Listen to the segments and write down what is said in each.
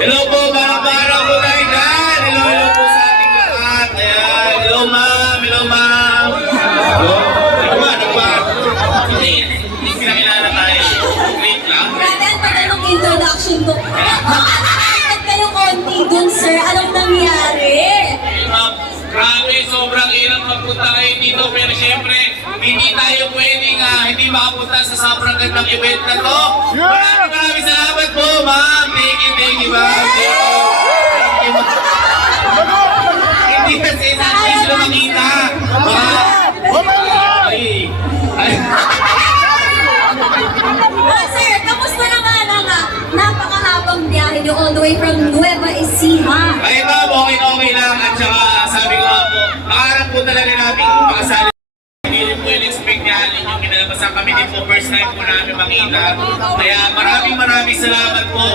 Hello po, barang-barang po tayo dyan. Hello po sa ating lahat. Ayan, hello ma'am, hello ma'am. Ano ba, hindi kinakilala tayo. Wait lang. Grabe ang tagalong introduction ko. Makakakagad kayo konti dun, sir. Anong nangyari? Ma'am, grabe, sobrang hirap magpunta kayo dito. Pero syempre, hindi tayo pwedeng hindi makapunta sa sobrang gandang event na to. Maraming salamat po, ma'am. Thank you, ma'am. Hindi kasi natin sila makita. Sir, kamusta naman ang napakahabang biyahe niyo all the way from Nueva Ecija? Ay ma'am, okay lang. At saka sabi ko nga po, makaharap po talaga namin makasali. Hindi rin po in-expect niya yung kinalabasan kami din po. First time po namin makita. Kaya maraming salamat po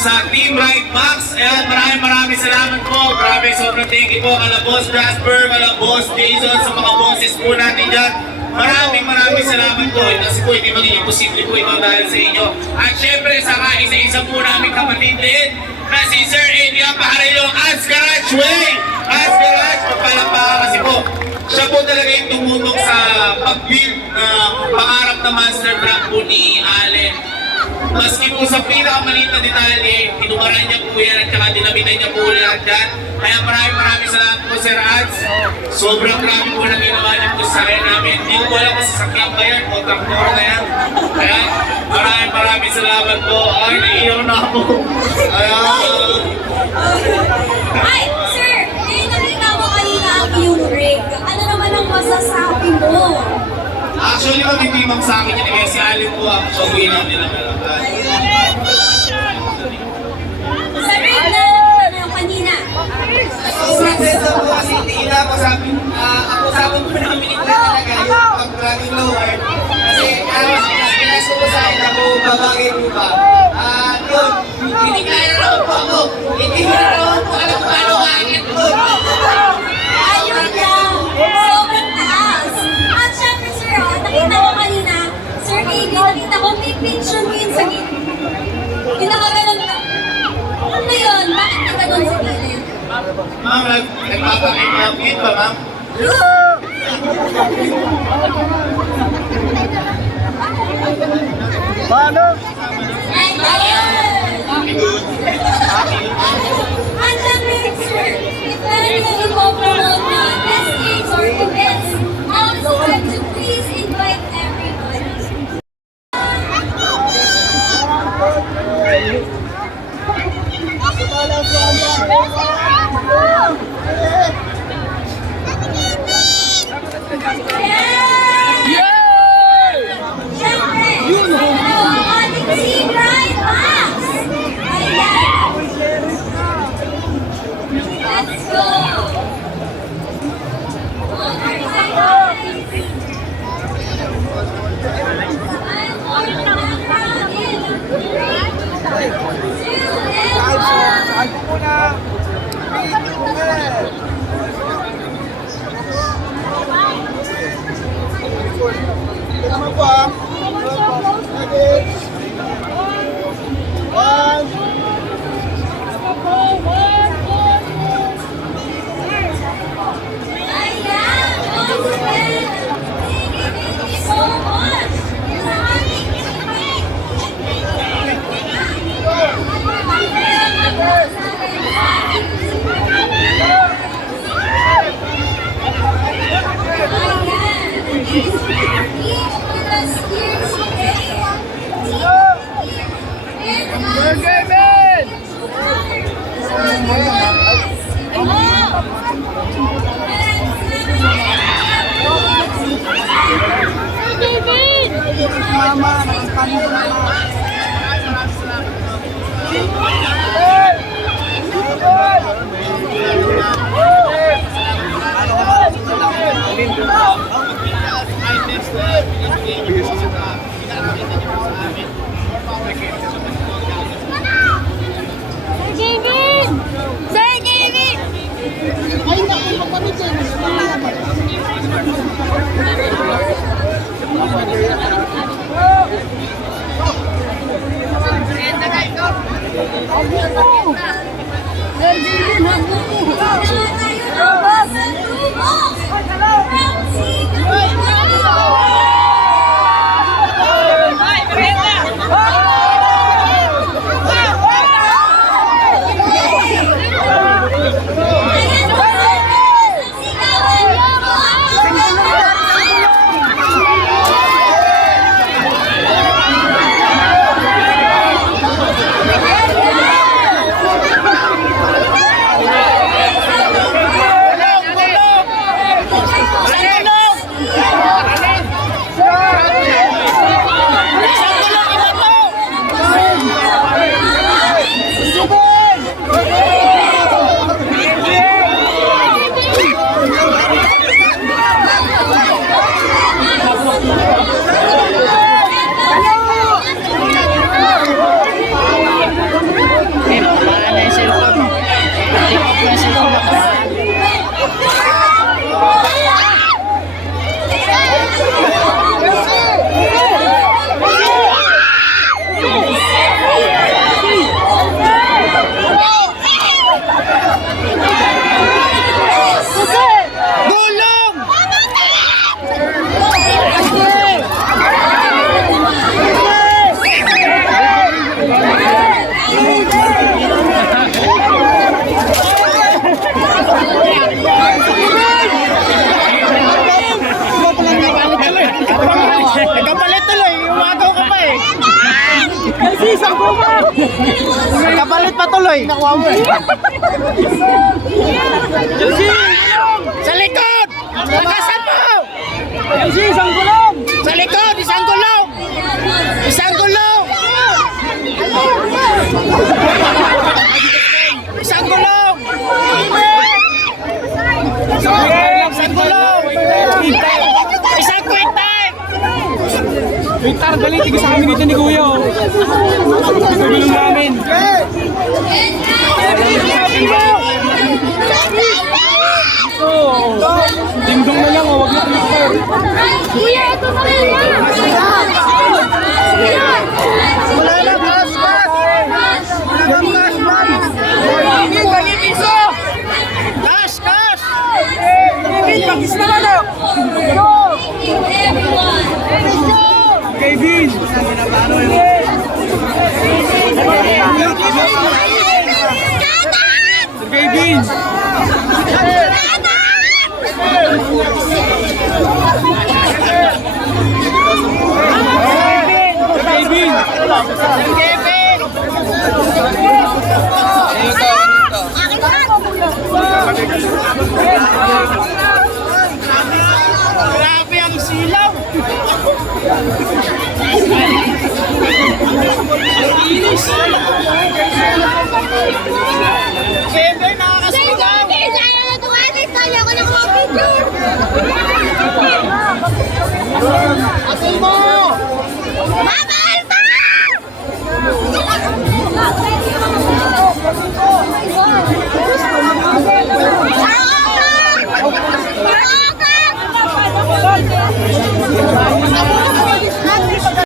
sa Team Right Max. Ayan, maraming salamat po. Grabe, sobrang thank you po. Kala Boss Jasper, kala Boss Jason, sa mga bosses po natin dyan. Maraming salamat po. Kasi po, hindi magiging posible po ito dahil sa inyo. At syempre, sa isa po namin kapatid din na si Sir Eddie Aparello, As Garage Way! As Garage, magpalakpakan kasi po. Siya po talaga yung tumutok sa pag-build ng pangarap na master truck po ni Allen. Maski po sa pinakamaliit na detalye, tinumaran niya po yan at saka dinamitan niya po lahat dyan. Kaya maraming salamat po, Sir Ads. Sobrang grabe po na ginawa niya po sa kaya namin. Hindi ko alam kung sasakyan ba yan o traktor na yan. Kaya maraming salamat po. Ay, naiiyak na ako. Ay, sir! Nakita mo kanina ang iyong rig. Ano naman ang masasabi mo? Actually, hindi ma'am sa akin yun. Kaya si Allen po ang showin natin ang malakas. Sa rig na yung kanina. Sobrang ganda po kasi tila ako sabi ko namin ito talaga yung pag-dragging lower. Kasi pinasto ko sa akin ako babagay po ba. Yun, hindi kaya naman po ako. Hindi ko naman po alam kung ano angit po. Ayun lang. Sobrang taas. At syempre, sir, nakita ko kanina, Sir AB, nakita ko may picture mo yun sa gilid. Yung nakaganon ka. Ano yun? Bakit ka ganon sa gilid? Ma'am, nagpapakit ba, ma'am? Paano? Ay, ayun! Ang lamig, sir. If you go promote estates or events, now is the time to please invite everyone. Siyempre, ang ating Team Right Max. Ayan. Let's go. On our side. I'm on the ground in 3, 2, Tama po ah. Okay. One. Ayan! Once again, thank you so much sa ating event. Ayan! Each with us here today, Sir David! Ay, naku, magpapicture. Kapalit pa tuloy. Nakuha mo eh. Sa likod! Lakasan mo! Isang gulong! Sa likod! Isang gulong! Isang gulong! Isang gulong! Isang gulong! Isang quick time! Victor, dali, tigil sa kami dito ni Kuya. Gulong namin. Dingdong na lang, wag na Victor. Kuya, ito na lang! Wala na, gas! Gas! Gas! Kevin! Kevin! Kevin! Grabe ang silaw! Kevin, nakakasigaw! Mama!